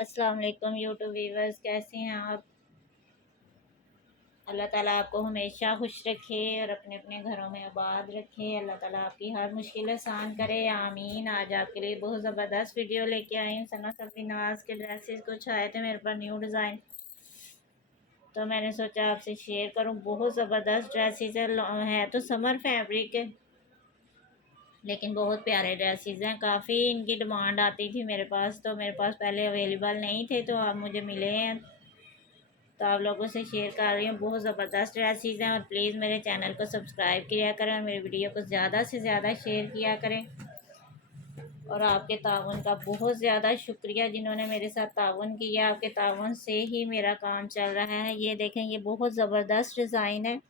अस्सलाम वालेकुम YouTube viewers, कैसे हैं आप। अल्लाह ताला आपको हमेशा खुश रखे और अपने अपने घरों में आबाद रखे। अल्लाह ताला आपकी हर मुश्किल आसान करे, आमीन। आज आपके लिए बहुत ज़बरदस्त वीडियो लेके आई हूँ। सना सफ़ी नवाज़ के ड्रेसेस कुछ आए थे मेरे पास न्यू डिज़ाइन, तो मैंने सोचा आपसे शेयर करूँ। बहुत ज़बरदस्त ड्रेसेस है तो समर फैब्रिक है, लेकिन बहुत प्यारे ड्रेसेस हैं। काफ़ी इनकी डिमांड आती थी मेरे पास, तो मेरे पास पहले अवेलेबल नहीं थे, तो अब मुझे मिले हैं, तो आप लोगों से शेयर कर रही हूँ। बहुत ज़बरदस्त ड्रेसेस हैं, और प्लीज़ मेरे चैनल को सब्सक्राइब किया करें और मेरी वीडियो को ज़्यादा से ज़्यादा शेयर किया करें। और आपके ताउन का बहुत ज़्यादा शुक्रिया, जिन्होंने मेरे साथ ताउन किया। आपके ताउन से ही मेरा काम चल रहा है। ये देखें, ये बहुत ज़बरदस्त डिज़ाइन है,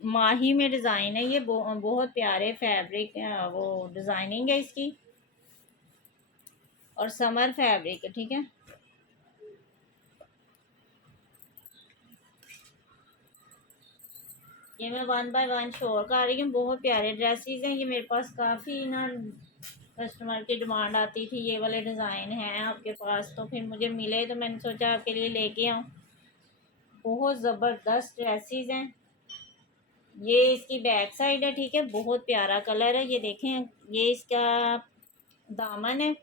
माही में डिज़ाइन है। ये बहुत प्यारे फैब्रिक वो डिज़ाइनिंग है इसकी, और समर फैब्रिक है, ठीक है। ये मैं वन बाय वन शो कर रही हूँ। बहुत प्यारे ड्रेसेस हैं ये। मेरे पास काफ़ी ना कस्टमर की डिमांड आती थी, ये वाले डिज़ाइन हैं आपके पास, तो फिर मुझे मिले तो मैंने सोचा आपके लिए लेके आऊँ। बहुत ज़बरदस्त ड्रेसेस हैं। ये इसकी बैक साइड है, ठीक है। बहुत प्यारा कलर है, ये देखें। ये इसका दामन है,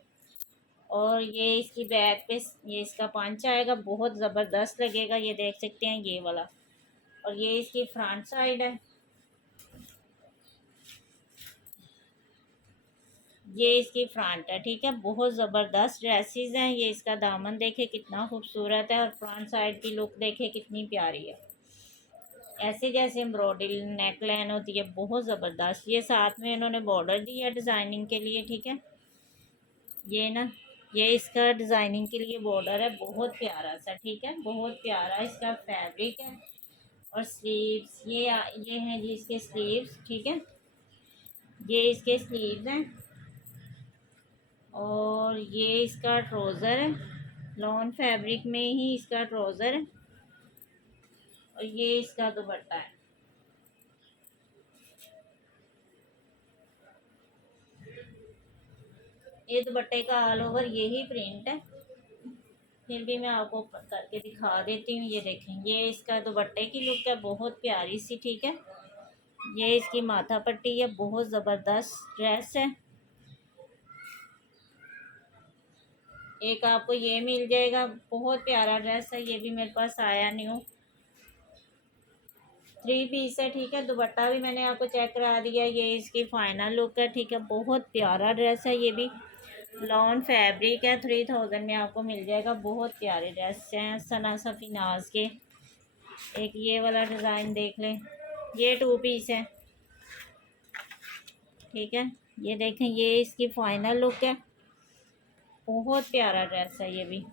और ये इसकी बैक पे ये इसका पंच आएगा। बहुत ज़बरदस्त लगेगा, ये देख सकते हैं ये वाला। और ये इसकी फ्रंट साइड है, ये इसकी फ्रंट है, ठीक है। बहुत ज़बरदस्त ड्रेसेस हैं ये। इसका दामन देखे कितना खूबसूरत है, और फ्रंट साइड की लुक देखे कितनी प्यारी है। ऐसे जैसे एम्ब्रॉयडरी नेक लाइन होती है, बहुत ज़बरदस्त। ये साथ में इन्होंने बॉर्डर दी है डिज़ाइनिंग के लिए, ठीक है। ये ना, ये इसका डिज़ाइनिंग के लिए बॉर्डर है, बहुत प्यारा सा, ठीक है। बहुत प्यारा इसका फैब्रिक है। और स्लीव्स ये हैं जी इसके स्लीव्स, ठीक है। ये इसके स्लीव्स हैं, और ये इसका ट्राउज़र है। लॉन फैब्रिक में ही इसका ट्राउज़र है, और ये इसका दुपट्टा है। ये दुपट्टे का ऑल ओवर यही प्रिंट है, फिर भी मैं आपको करके दिखा देती हूँ। ये देखें, ये इसका दुपट्टे की लुक है, बहुत प्यारी सी, ठीक है। ये इसकी माथा पट्टी है, बहुत ज़बरदस्त ड्रेस है। एक आपको ये मिल जाएगा, बहुत प्यारा ड्रेस है, ये भी मेरे पास आया न्यू। 3 पीस है, ठीक है। दुपट्टा भी मैंने आपको चेक करा दिया। ये इसकी फाइनल लुक है, ठीक है। बहुत प्यारा ड्रेस है, ये भी लॉन फैब्रिक है। 3000 में आपको मिल जाएगा। बहुत प्यारे ड्रेस हैं सना सफ़ी नाज के। एक ये वाला डिज़ाइन देख लें, ये 2 पीस है, ठीक है। ये देखें, ये इसकी फाइनल लुक है। बहुत प्यारा ड्रेस है ये भी।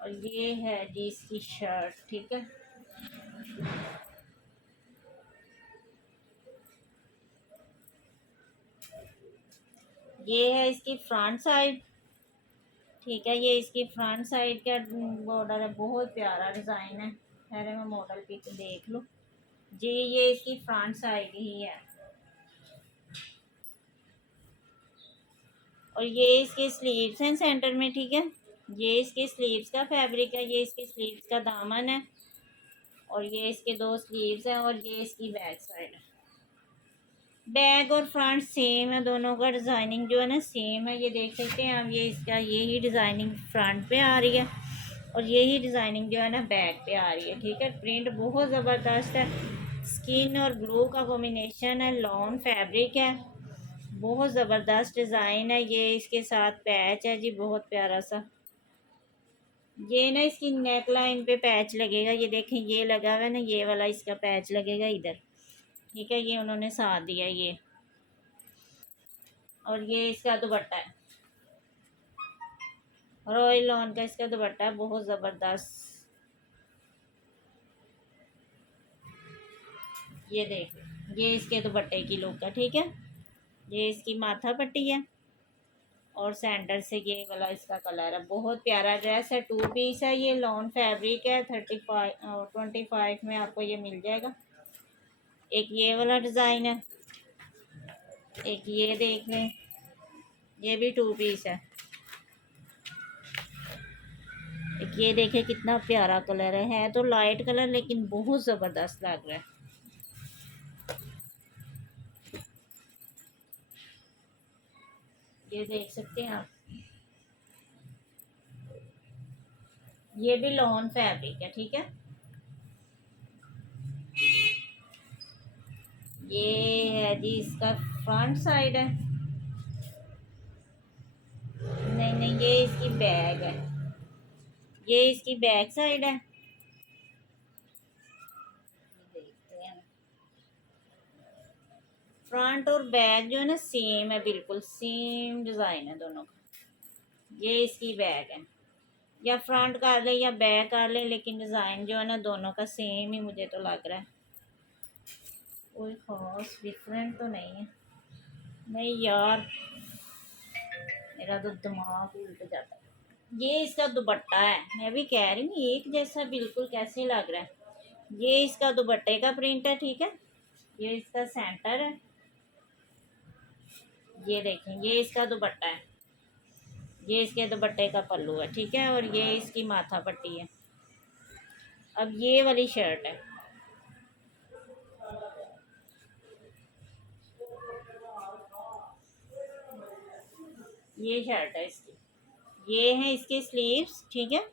और ये है जी इसकी शर्ट, ठीक है। ये है इसकी फ्रंट साइड, ठीक है। ये इसकी फ्रंट साइड का बॉर्डर है, बहुत प्यारा डिज़ाइन है। पहले मैं मॉडल पिक देख लूँ जी। ये इसकी फ्रंट साइड ही है, और ये इसके स्लीव्स हैं सेंटर में, ठीक है। ये इसके स्लीव्स का फैब्रिक है, ये इसके स्लीव्स का दामन है, और ये इसके 2 स्लीव्स हैं, और ये इसकी बैक साइड है। बैक और फ्रंट सेम है, दोनों का डिज़ाइनिंग जो है ना सेम है। ये देख सकते हैं आप, ये इसका यही डिज़ाइनिंग फ्रंट पे आ रही है, और यही डिज़ाइनिंग जो है ना बैक पे आ रही है, ठीक है। प्रिंट बहुत ज़बरदस्त है, स्किन और ब्लू का कॉम्बिनेशन है, लॉन फैब्रिक है। बहुत ज़बरदस्त डिज़ाइन है। ये इसके साथ पैच है जी, बहुत प्यारा सा। ये ना इसकी नेक लाइन पे पैच लगेगा, ये देखें, ये लगा हुआ है ना, ये वाला इसका पैच लगेगा इधर, ठीक है। ये उन्होंने साथ दिया ये। और ये इसका दुपट्टा है, रॉयल लॉन का इसका दुपट्टा है, बहुत ज़बरदस्त। ये देख, ये इसके दुपट्टे की लुक है, ठीक है। ये इसकी माथा पट्टी है, और सेंटर से ये वाला इसका कलर है। बहुत प्यारा ड्रेस है, 2 पीस है। ये लॉन फैब्रिक है, 25 में आपको ये मिल जाएगा। एक ये वाला डिज़ाइन है, एक ये देख लें, ये भी 2 पीस है। एक ये देखे कितना प्यारा कलर है तो लाइट कलर लेकिन बहुत ज़बरदस्त लग रहा है। ये देख सकते हैं आप, ये भी लॉन फैब्रिक है, ठीक है। ये है जी इसका फ्रंट साइड है, नहीं नहीं ये इसकी बैग है, ये इसकी बैक साइड है। देखते हैं, फ्रंट और बैक जो है ना सेम है, बिल्कुल सेम डिज़ाइन है दोनों का। ये इसकी बैग है, या फ्रंट कर ले या बैक कर ले, लेकिन डिज़ाइन जो है ना दोनों का सेम ही मुझे तो लग रहा है, कोई ख़ास डिफरेंट तो नहीं है। नहीं यार, मेरा तो दिमाग उल्ट जाता है। ये इसका दुपट्टा है, मैं भी कह रही हूँ एक जैसा बिल्कुल कैसे लग रहा है। ये इसका दुपट्टे का प्रिंट है, ठीक है। ये इसका सेंटर है, ये देखें ये इसका दुपट्टा है, ये इसके दुपट्टे का पल्लू है, ठीक है। और ये इसकी माथा पट्टी है। अब ये वाली शर्ट है, ये शर्ट है इसकी, ये है इसके स्लीव्स, ठीक है।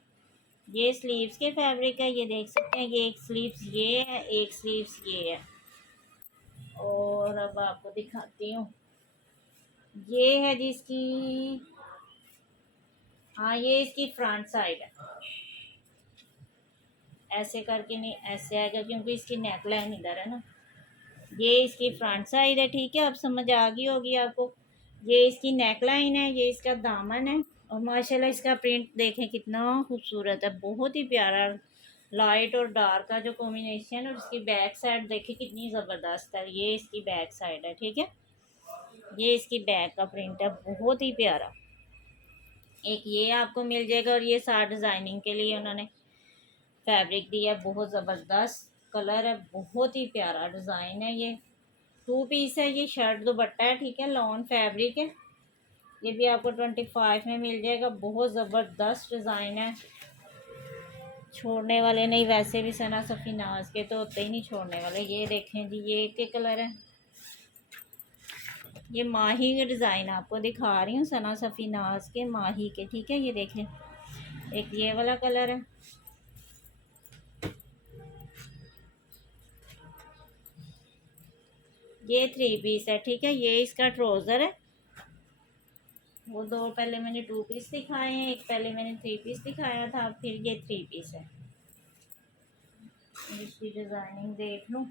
ये स्लीव्स के फैब्रिक है, ये देख सकते हैं। ये एक स्लीव्स ये है, एक स्लीव्स ये है। और अब आपको दिखाती हूँ, ये है जिसकी, हाँ ये इसकी फ्रंट साइड है। ऐसे करके नहीं, ऐसे आएगा क्योंकि इसकी नेक लाइन इधर है ना। ये इसकी फ्रंट साइड है, ठीक है। अब समझ आ गई होगी आपको। ये इसकी नेक लाइन है, ये इसका दामन है। और माशाल्लाह इसका प्रिंट देखें कितना खूबसूरत है, बहुत ही प्यारा। लाइट और डार्क का जो कॉम्बिनेशन, और इसकी बैक साइड देखें कितनी ज़बरदस्त है। ये इसकी बैक साइड है, ठीक है। ये इसकी बैक का प्रिंट है, बहुत ही प्यारा। एक ये आपको मिल जाएगा, और ये साथ डिज़ाइनिंग के लिए उन्होंने फैब्रिक दिया, बहुत ज़बरदस्त कलर है, बहुत ही प्यारा डिज़ाइन है। ये 2 पीस है, ये शर्ट दुपट्टा है, ठीक है। लॉन फैब्रिक है, ये भी आपको 25 में मिल जाएगा। बहुत ज़बरदस्त डिज़ाइन है, छोड़ने वाले नहीं। वैसे भी सना सफ़ी नाज के तो होते ही नहीं छोड़ने वाले। ये देखें जी, ये एक के कलर है, ये माही के डिज़ाइन आपको दिखा रही हूँ, सना सफ़ी नाज के माही के, ठीक है। ये देखें, एक ये वाला कलर है, ये 3 पीस है, ठीक है। ये इसका ट्राउज़र है। वो दो पहले मैंने 2 पीस दिखाए हैं, एक पहले मैंने 3 पीस दिखाया था, फिर ये 3 पीस है। इसकी डिज़ाइनिंग देख लूँ,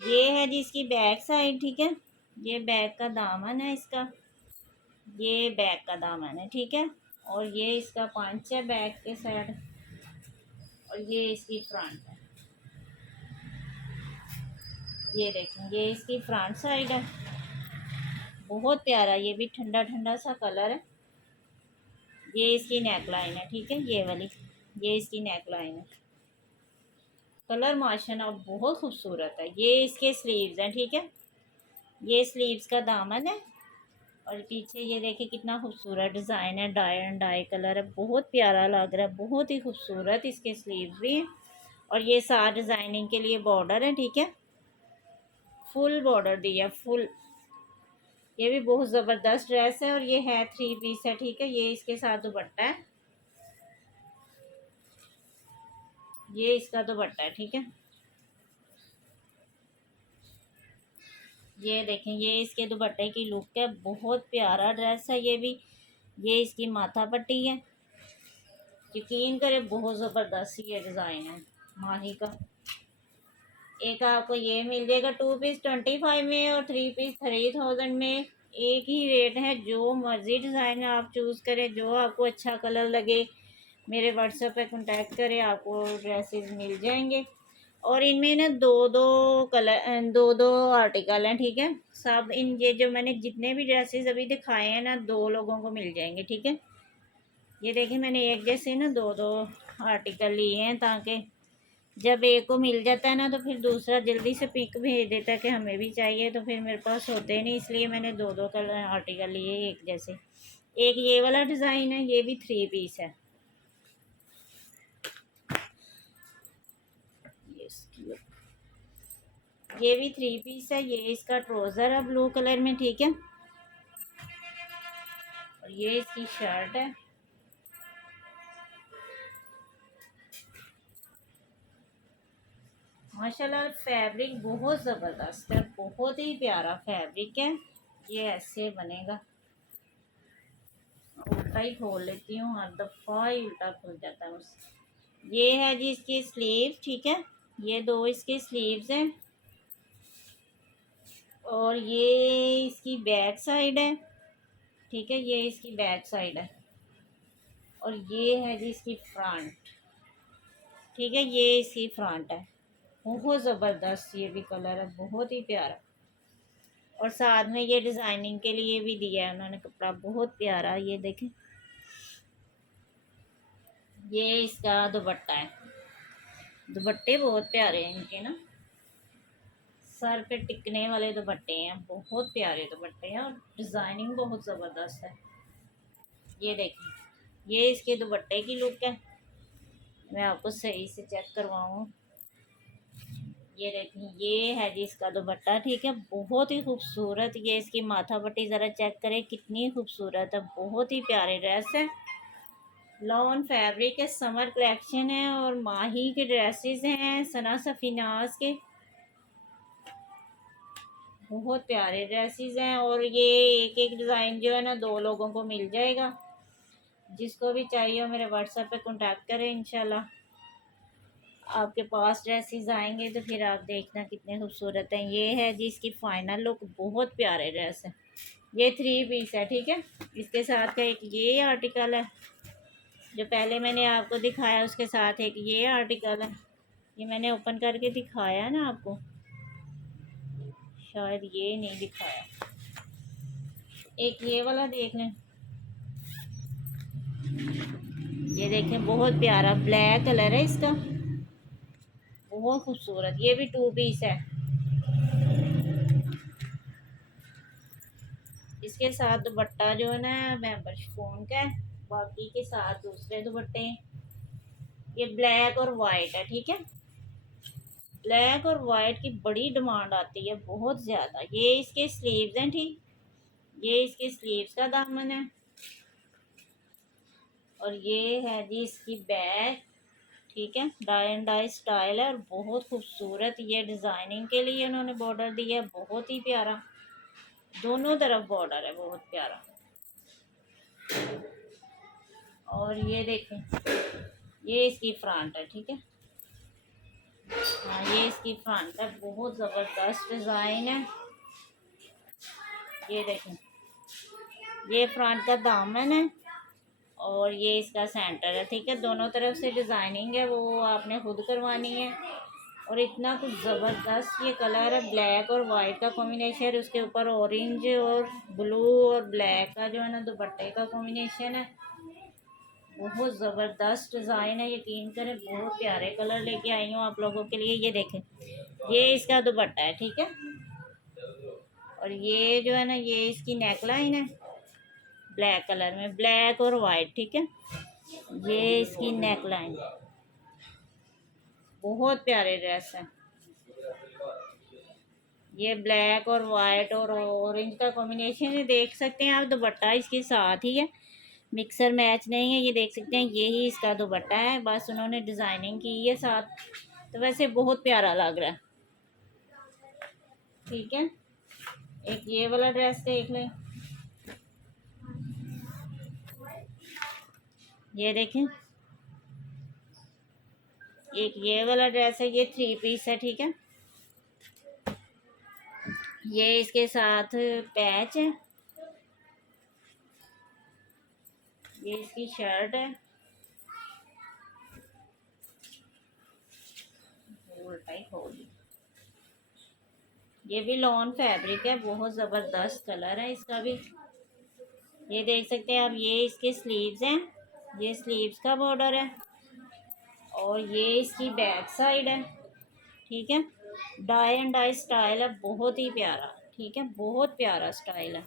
ये है जी इसकी बैक साइड, ठीक है। ये बैक का दामन है इसका, ये बैक का दामन है, ठीक है। और ये इसका पंच है बैक के साइड, और ये इसकी फ्रंट है। ये देखें, ये इसकी फ्रंट साइड है, बहुत प्यारा। ये भी ठंडा ठंडा सा कलर है। ये इसकी नेक लाइन है, ठीक है, ये वाली, ये इसकी नेक लाइन है। कलर माशाल्लाह बहुत खूबसूरत है। ये इसके स्लीव्स हैं, ठीक है। ये स्लीव्स का दामन है, और पीछे ये देखिए कितना खूबसूरत डिज़ाइन है, डाई एंड डाई कलर है, बहुत प्यारा लग रहा है, बहुत ही खूबसूरत इसके स्लीव्स भी हैं। और ये साथ डिज़ाइनिंग के लिए बॉर्डर है, ठीक है, फुल बॉर्डर दिया, फुल। ये भी बहुत ज़बरदस्त ड्रेस है, और ये है 3 पीस है, ठीक है। ये इसके साथ दुपट्टा है, ये इसका दुपट्टा है, ठीक है। ये देखें, ये इसके दुपट्टे की लुक है, बहुत प्यारा ड्रेस है ये भी। ये इसकी माथा पट्टी है, यकीन करें बहुत ज़बरदस्त ये डिज़ाइन है माही का। एक आपको ये मिल जाएगा 2 पीस 25 में, और 3 पीस 3000 में। एक ही रेट है, जो मर्ज़ी डिज़ाइन आप चूज़ करें, जो आपको अच्छा कलर लगे मेरे व्हाट्सएप पे कांटेक्ट करें, आपको ड्रेसेस मिल जाएंगे। और इनमें ना दो दो कलर, दो दो आर्टिकल हैं, ठीक है। सब इन ये जो मैंने जितने भी ड्रेसेस अभी दिखाए हैं ना, 2 लोगों को मिल जाएंगे, ठीक है। ये देखिए मैंने एक जैसे ना 2 2 आर्टिकल लिए हैं, ताकि जब एक को मिल जाता है ना तो फिर दूसरा जल्दी से पिक भेज देता है कि हमें भी चाहिए, तो फिर मेरे पास होते नहीं, इसलिए मैंने दो दो कलर आर्टिकल लिए एक जैसे। एक ये वाला डिज़ाइन है, ये भी 3 पीस है। ये भी 3 पीस है। ये इसका ट्राउज़र है ब्लू कलर में, ठीक है। और ये इसकी शर्ट है। माशाल्लाह फैब्रिक बहुत ज़बरदस्त है, बहुत ही प्यारा फैब्रिक है। ये ऐसे बनेगा, उल्टा ही खोल लेती हूँ, हर दफ़ा ही उल्टा खुल जाता है मुझसे। ये है जी इसकी स्लीव, ठीक है। ये दो इसके स्लीव्स हैं। और ये इसकी बैक साइड है, ठीक है। ये इसकी बैक साइड है। और ये है जी इसकी फ्रंट, ठीक है। ये इसकी फ्रंट है। बहुत ज़बरदस्त ये भी कलर है, बहुत ही प्यारा। और साथ में ये डिज़ाइनिंग के लिए भी दिया है उन्होंने कपड़ा, बहुत प्यारा। ये देखें, ये इसका दुपट्टा है। दुपट्टे बहुत प्यारे हैं इनके ना, सर पे टिकने वाले दुपट्टे हैं, बहुत प्यारे दुपट्टे हैं और डिज़ाइनिंग बहुत ज़बरदस्त है। ये देखें, ये इसके दुपट्टे की लुक है। मैं आपको सही से चेक करवाऊँ। ये देखें, ये है जी इसका दुपट्टा, ठीक है। बहुत ही खूबसूरत। ये इसकी माथा पट्टी ज़रा चेक करें कितनी खूबसूरत है, बहुत ही प्यारे ड्रेस है। लॉन फैब्रिक है, समर कलेक्शन है और माही के ड्रेसेस हैं, सना सफीनाज के। बहुत प्यारे ड्रेसेस हैं। और ये एक एक डिज़ाइन जो है ना 2 लोगों को मिल जाएगा। जिसको भी चाहिए हो मेरे व्हाट्सएप पे कांटेक्ट करें, इंशाल्लाह आपके पास ड्रेसेस आएंगे तो फिर आप देखना कितने खूबसूरत हैं। ये है जी इसकी फाइनल लुक, बहुत प्यारे ड्रेस है। ये 3 पीस है, ठीक है। इसके साथ का एक ये आर्टिकल है जो पहले मैंने आपको दिखाया, उसके साथ एक ये आर्टिकल है। ये मैंने ओपन करके दिखाया ना आपको, शायद ये नहीं दिखाया। एक ये वाला देख लें, ये देखें, बहुत प्यारा ब्लैक कलर है इसका, बहुत खूबसूरत। ये भी 2 पीस है। इसके साथ दुपट्टा जो है ना मेंबर शिफॉन का है, बाकी के साथ दूसरे दुपट्टे हैं। ये ब्लैक और वाइट है, ठीक है। ब्लैक और वाइट की बड़ी डिमांड आती है, बहुत ज़्यादा। ये इसके स्लीव्स हैं, ठीक। ये इसके स्लीव्स का दामन है। और ये है जी इसकी बैक, ठीक है। डाई एंड डाई स्टाइल है और बहुत खूबसूरत। ये डिज़ाइनिंग के लिए उन्होंने बॉर्डर दिया है, बहुत ही प्यारा। दोनों तरफ बॉर्डर है, बहुत प्यारा। और ये देखें, ये इसकी फ्रंट है, ठीक है। हाँ, ये इसकी फ्रंट है, बहुत ज़बरदस्त डिज़ाइन है। ये देखें, ये फ्रंट का दामन है और ये इसका सेंटर है, ठीक है। दोनों तरफ से डिज़ाइनिंग है, वो आपने खुद करवानी है। और इतना कुछ ज़बरदस्त ये कलर है, ब्लैक और वाइट का कॉम्बिनेशन, उसके ऊपर ऑरेंज और ब्लू और ब्लैक का जो है ना दुपट्टे का कॉम्बिनेशन है। बहुत ज़बरदस्त डिज़ाइन है, यकीन करें बहुत प्यारे कलर लेके आई हूँ आप लोगों के लिए। ये देखें, ये इसका दुपट्टा है, ठीक है। और ये जो है ना ये इसकी नेक लाइन है, ब्लैक कलर में, ब्लैक और वाइट, ठीक है। ये इसकी नेक लाइन, बहुत प्यारे ड्रेस है। ये ब्लैक और वाइट और ऑरेंज का कॉम्बिनेशन है, देख सकते हैं आप। दुपट्टा इसके साथ ही है, मिक्सर मैच नहीं है। ये देख सकते हैं, यही इसका दुपट्टा है, बस उन्होंने डिज़ाइनिंग की है साथ। तो वैसे बहुत प्यारा लग रहा है, ठीक है। एक ये वाला ड्रेस देख लें, ये देखें, एक ये वाला ड्रेस है, ये 3 पीस है, ठीक है। ये इसके साथ पैच है। ये इसकी शर्ट है, उल्टा ही खोल दी। ये भी लॉन फैब्रिक है, बहुत ज़बरदस्त कलर है इसका भी। ये देख सकते हैं आप, ये इसके स्लीव्स हैं, ये स्लीव्स का बॉर्डर है। और ये इसकी बैक साइड है, ठीक है। डाई एंड डाई स्टाइल है, बहुत ही प्यारा, ठीक है, बहुत प्यारा स्टाइल है।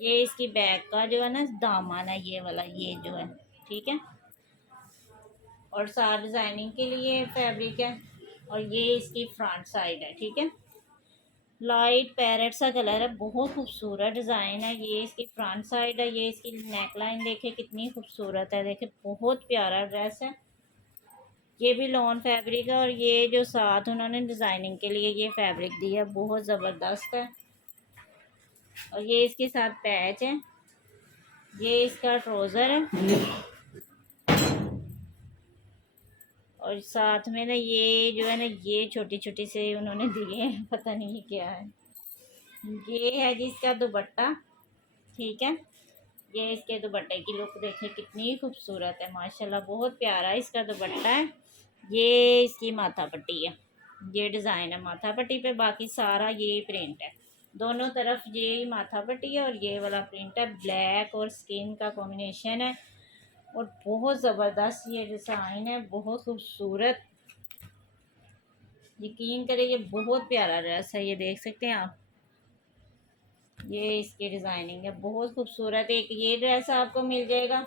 ये इसकी बैक का जो है ना दामन है, ये वाला, ये जो है, ठीक है। और साथ डिज़ाइनिंग के लिए फैब्रिक है। और ये इसकी फ्रंट साइड है, ठीक है। लाइट पैरेट सा कलर है, बहुत खूबसूरत डिज़ाइन है। ये इसकी फ्रंट साइड है। ये इसकी नेक लाइन देखे कितनी खूबसूरत है, देखे बहुत प्यारा ड्रेस है। ये भी लॉन फैब्रिक है। और ये जो साथ उन्होंने डिज़ाइनिंग के लिए ये फैब्रिक दिया है, बहुत ज़बरदस्त है। और ये इसके साथ पैच है। ये इसका ट्राउज़र है। और साथ में ना ये जो है ना, ये छोटी छोटी से उन्होंने दिए हैं, पता नहीं ये क्या है। ये है जी इसका दुपट्टा, ठीक है। ये इसके दुपट्टे की लुक देखें कितनी खूबसूरत है, माशाल्लाह, बहुत प्यारा इसका दुपट्टा है। ये इसकी माथा पट्टी है, ये डिज़ाइन है माथा पट्टी पे, बाकी सारा ये प्रिंट है। दोनों तरफ ये माथा पट्टी है और ये वाला प्रिंट है। ब्लैक और स्किन का कॉम्बिनेशन है और बहुत ज़बरदस्त ये डिज़ाइन है, बहुत खूबसूरत। यकीन करें ये बहुत प्यारा ड्रेस है, ये देख सकते हैं आप। ये इसकी डिज़ाइनिंग है बहुत खूबसूरत। एक ये ड्रेस आपको मिल जाएगा।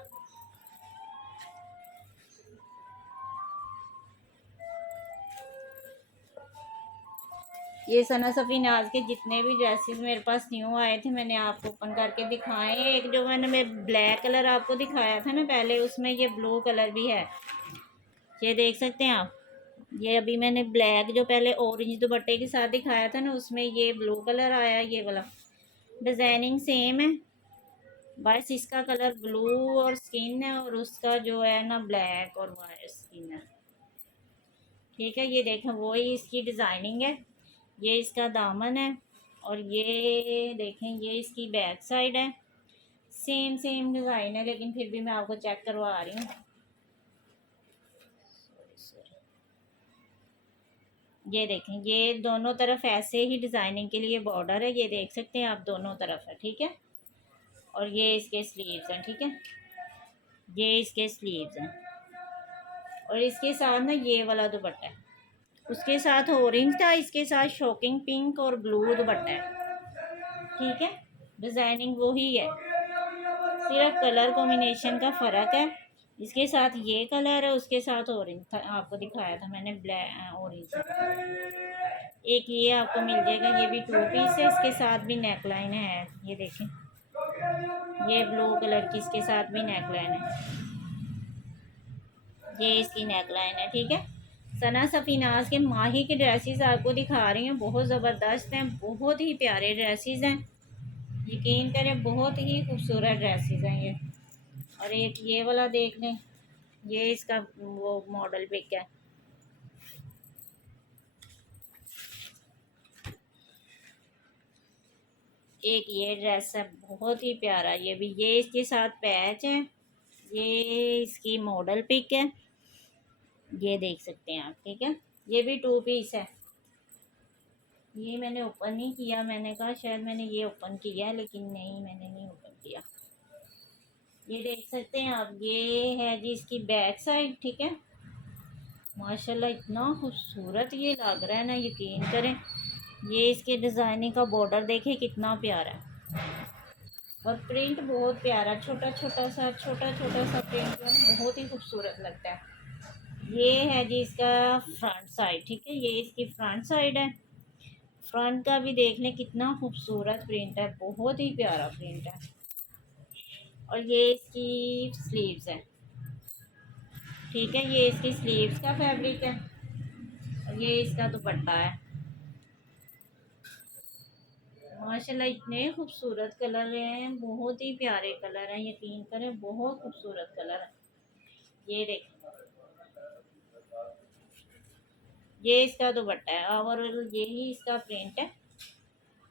ये सना सफ़ी नाज के जितने भी ड्रेसेस मेरे पास न्यू आए थे मैंने आपको ओपन करके दिखाए। एक जो मैंने ब्लैक कलर आपको दिखाया था ना पहले, उसमें ये ब्लू कलर भी है, ये देख सकते हैं आप। ये अभी मैंने ब्लैक जो पहले ऑरेंज दुपट्टे के साथ दिखाया था ना, उसमें ये ब्लू कलर आया। ये वाला डिज़ाइनिंग सेम है, बस इसका कलर ब्लू और स्किन है और उसका जो है ना ब्लैक और वाइट स्किन है, ठीक है। ये देखें वही इसकी डिज़ाइनिंग है। ये इसका दामन है। और ये देखें ये इसकी बैक साइड है। सेम सेम डिज़ाइन है, लेकिन फिर भी मैं आपको चेक करवा रही हूँ। ये देखें ये दोनों तरफ ऐसे ही डिज़ाइनिंग के लिए बॉर्डर है, ये देख सकते हैं आप, दोनों तरफ है, ठीक है। और ये इसके स्लीव्स हैं, ठीक है। ये इसके स्लीव्स हैं। और इसके साथ ना ये वाला दुपट्टा है, उसके साथ ऑरेंज था, इसके साथ शॉकिंग पिंक और ब्लू दुपट्टा है, ठीक है। डिज़ाइनिंग वही है, सिर्फ कलर कॉम्बिनेशन का फ़र्क है। इसके साथ ये कलर है, उसके साथ ऑरेंज था, आपको दिखाया था मैंने ब्लैक ऑरेंज। एक ये आपको मिल जाएगा, ये भी 2 पीस है, इसके साथ भी नेक लाइन है, ये देखें ये ब्लू कलर की, इसके साथ भी नेक लाइन है। ये इसकी नेक लाइन है, ठीक है। सना सफ़ीनाज के माही के ड्रेसेस आपको दिखा रही हूँ, बहुत ज़बरदस्त हैं, बहुत ही प्यारे ड्रेसेस हैं। यकीन करें बहुत ही खूबसूरत ड्रेसेस हैं ये। और एक ये वाला देख लें, ये इसका वो मॉडल पिक है। एक ये ड्रेस है बहुत ही प्यारा, ये भी, ये इसके साथ पैच है। ये इसकी मॉडल पिक है, ये देख सकते हैं आप, ठीक है। ये भी 2 पीस है। ये मैंने ओपन नहीं किया, मैंने कहा शायद मैंने ये ओपन किया है, लेकिन नहीं, मैंने नहीं ओपन किया। ये देख सकते हैं आप, ये है जी इसकी बैक साइड, ठीक है। माशाल्लाह इतना खूबसूरत ये लग रहा है ना, यकीन करें। ये इसके डिज़ाइनिंग का बॉर्डर देखें कितना प्यारा है और प्रिंट बहुत प्यारा, छोटा छोटा सा प्रिंट है, बहुत ही खूबसूरत लगता है। ये है जी इसका फ्रंट साइड, ठीक है। ये इसकी फ्रंट साइड है। फ्रंट का भी देख लें कितना खूबसूरत प्रिंट है, बहुत ही प्यारा प्रिंट है। और ये इसकी स्लीव्स है, ठीक है। ये इसकी स्लीव्स का फैब्रिक है और ये इसका दुपट्टा है। माशाल्लाह इतने खूबसूरत कलर हैं, बहुत ही प्यारे कलर हैं, यकीन करें बहुत खूबसूरत कलर है। ये देखें ये इसका दुपट्टा है और यही इसका प्रिंट है।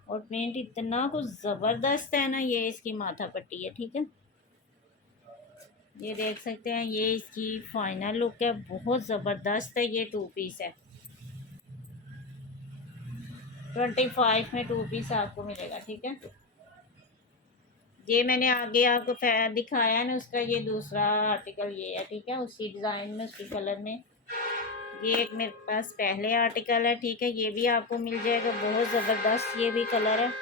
और प्रिंट इतना कुछ ज़बरदस्त है ना, ये इसकी माथा पट्टी है, ठीक है। ये देख सकते हैं ये इसकी फाइनल लुक है, बहुत ज़बरदस्त है। ये 2 पीस है, 25 में 2 पीस आपको मिलेगा, ठीक है। ये मैंने आगे आपको दिखाया ना, उसका ये दूसरा आर्टिकल ये है, ठीक है, उसी डिज़ाइन में उसी कलर में ये एक मेरे पास पहले आर्टिकल है, ठीक है। ये भी आपको मिल जाएगा, बहुत ज़बरदस्त ये भी कलर है,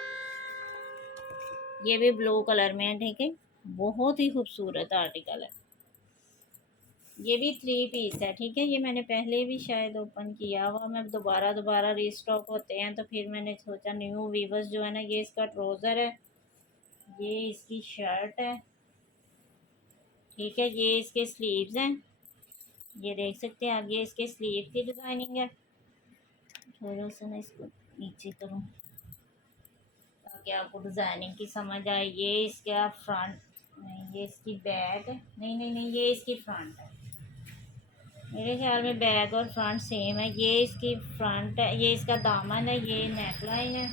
ये भी ब्लू कलर में है, ठीक है। बहुत ही खूबसूरत आर्टिकल है। ये भी 3 पीस है, ठीक है। ये मैंने पहले भी शायद ओपन किया हुआ, मैं दोबारा दोबारा रीस्टॉक होते हैं तो फिर मैंने सोचा न्यू वीवर्स जो है ना, ये इसका ट्राउज़र है, ये इसकी शर्ट है, ठीक है। ये इसके स्लीव्स हैं, ये देख सकते हैं आप, ये इसके स्लीव की डिज़ाइनिंग है। थोड़ा सा ना इसको नीचे करूँ ताकि आपको डिज़ाइनिंग की समझ आए। ये इसका फ्रंट नहीं, ये इसकी बैक है, नहीं नहीं नहीं, ये इसकी फ्रंट है। मेरे ख्याल में बैक और फ्रंट सेम है। ये इसकी फ्रंट है, ये इसका दामन है, ये नेकलाइन है।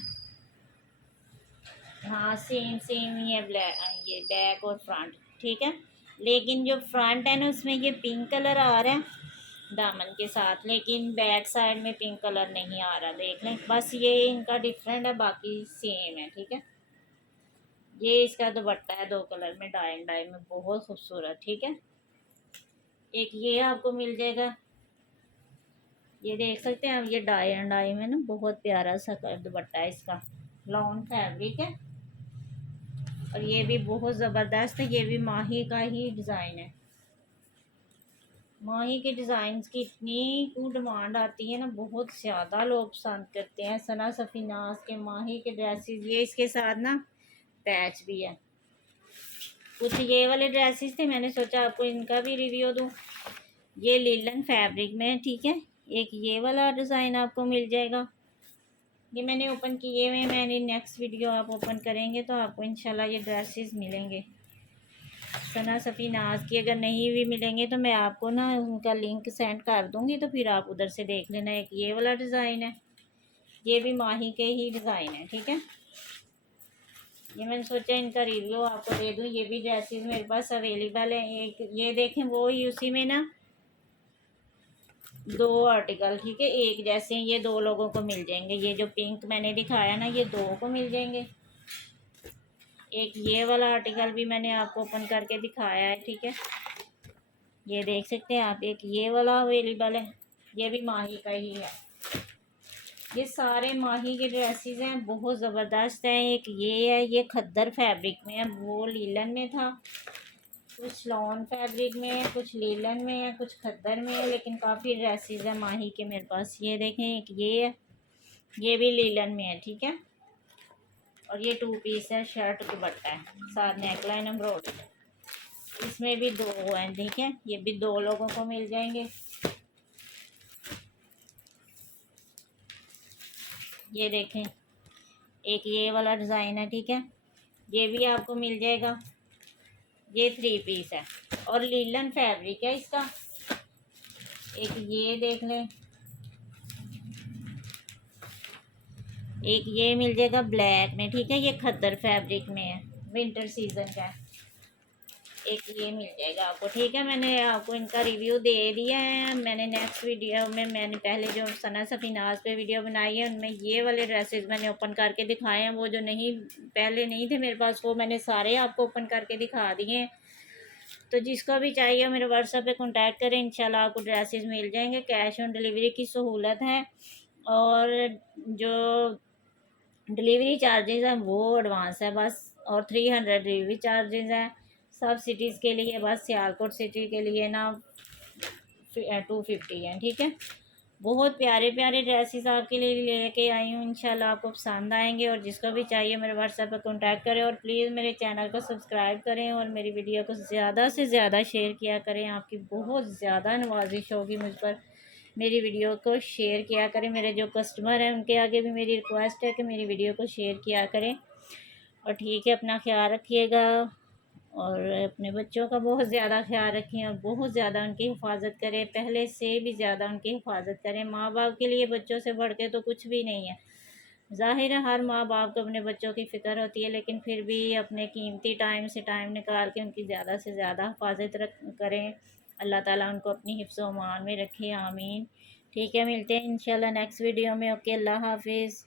हाँ सेम सेम ही है, ब्लैक ये बैक और फ्रंट, ठीक है। लेकिन जो फ्रंट है ना, उसमें ये पिंक कलर आ रहा है दामन के साथ, लेकिन बैक साइड में पिंक कलर नहीं आ रहा, देख लें। बस ये इनका डिफरेंट है, बाकी सेम है, ठीक है। ये इसका दुपट्टा है 2 कलर में, डाई एंड डाई में, बहुत खूबसूरत, ठीक है। एक ये आपको मिल जाएगा, ये देख सकते हैं आप, ये डाई एंड डाई में ना बहुत प्यारा सा दुपट्टा है इसका, लॉन फैब्रिक है। और ये भी बहुत ज़बरदस्त है, ये भी माही का ही डिज़ाइन है। माही के डिज़ाइन की इतनी को डिमांड आती है ना, बहुत ज़्यादा लोग पसंद करते हैं। सना सफ़ीनाज के माही के ड्रेसेस, ये इसके साथ ना पैच भी है। कुछ ये वाले ड्रेसेस थे, मैंने सोचा आपको इनका भी रिव्यू दूँ। ये लिलन फैब्रिक में है, ठीक है। एक ये वाला डिज़ाइन आपको मिल जाएगा, ये मैंने ओपन किए हुए, मैंने नेक्स्ट वीडियो आप ओपन करेंगे तो आपको इंशाल्लाह ये ड्रेसेस मिलेंगे। सना सफ़ीनाज की अगर नहीं भी मिलेंगे तो मैं आपको ना उनका लिंक सेंड कर दूँगी, तो फिर आप उधर से देख लेना। एक ये वाला डिज़ाइन है, ये भी माही के ही डिज़ाइन है, ठीक है। ये मैंने सोचा इनका रिव्यू आपको दे दूँ। ये भी ड्रेसेस मेरे पास अवेलेबल है। एक ये देखें, वो ही उसी में ना 2 आर्टिकल, ठीक है, एक जैसे ये 2 लोगों को मिल जाएंगे। ये जो पिंक मैंने दिखाया ना, ये 2 को मिल जाएंगे। एक ये वाला आर्टिकल भी मैंने आपको ओपन करके दिखाया है, ठीक है। ये देख सकते हैं आप, एक ये वाला अवेलेबल है, ये भी माही का ही है। ये सारे माही के ड्रेसेस हैं, बहुत ज़बरदस्त हैं। एक ये है, ये खद्दर फैब्रिक में है, वो लीलन में था। कुछ लॉन फैब्रिक में है, कुछ लीलन में है, कुछ खद्दर में है, लेकिन काफ़ी ड्रेसेस हैं माही के मेरे पास। ये देखें, एक ये है, ये भी लीलन में है, ठीक है। और ये 2 पीस है, शर्ट दुपट्टा है, साथ नेकलाइन एम्ब्रॉयडरी। इसमें भी 2 हैं, ठीक है। ये भी 2 लोगों को मिल जाएंगे। ये देखें, एक ये वाला डिज़ाइन है, ठीक है, ये भी आपको मिल जाएगा। ये 3 पीस है और लीलन फैब्रिक है इसका। एक ये देख लें, एक ये मिल जाएगा ब्लैक में, ठीक है। ये खद्दर फैब्रिक में है, विंटर सीजन का है। एक ये मिल जाएगा आपको, ठीक है। मैंने आपको इनका रिव्यू दे दिया है। मैंने नेक्स्ट वीडियो में, मैंने पहले जो सना सफ़ीनाज पे वीडियो बनाई है, उनमें ये वाले ड्रेसेस मैंने ओपन करके दिखाए हैं। वो जो नहीं पहले नहीं थे मेरे पास, वो मैंने सारे आपको ओपन करके दिखा दिए हैं। तो जिसको भी चाहिए मेरे व्हाट्सएप पे कांटेक्ट करें, इंशाल्लाह आपको ड्रेसेस मिल जाएंगे। कैश ऑन डिलीवरी की सहूलत है, और जो डिलीवरी चार्जेस हैं वो एडवांस है बस, और 300 डिलीवरी चार्जेस हैं सब सिटीज़ के लिए। बस सियालकोट सिटी के लिए ना 250 है, ठीक है। बहुत प्यारे प्यारे ड्रेसेस आपके लिए लेके आई हूँ, इंशाल्लाह आपको पसंद आएंगे। और जिसको भी चाहिए मेरे व्हाट्सएप पर कांटेक्ट करें, और प्लीज़ मेरे चैनल को सब्सक्राइब करें और मेरी वीडियो को ज़्यादा से ज़्यादा शेयर किया करें। आपकी बहुत ज़्यादा नवाजिश होगी मुझ पर, मेरी वीडियो को शेयर किया करें। मेरे जो कस्टमर हैं उनके आगे भी मेरी रिक्वेस्ट है कि मेरी वीडियो को शेयर किया करें। और ठीक है, अपना ख्याल रखिएगा और अपने बच्चों का बहुत ज़्यादा ख्याल रखें और बहुत ज़्यादा उनकी हिफाजत करें, पहले से भी ज़्यादा उनकी हिफाजत करें। माँ बाप के लिए बच्चों से बढ़ के तो कुछ भी नहीं है। ज़ाहिर है हर माँ बाप को अपने बच्चों की फ़िक्र होती है, लेकिन फिर भी अपने कीमती टाइम से टाइम निकाल के उनकी ज़्यादा से ज़्यादा हिफाजत करें। अल्लाह ताला उनको अपनी हिफ्ज़ व अमान में रखे, आमीन। ठीक है, मिलते हैं इंशाल्लाह नेक्स्ट वीडियो में। ओके, अल्लाह हाफिज़।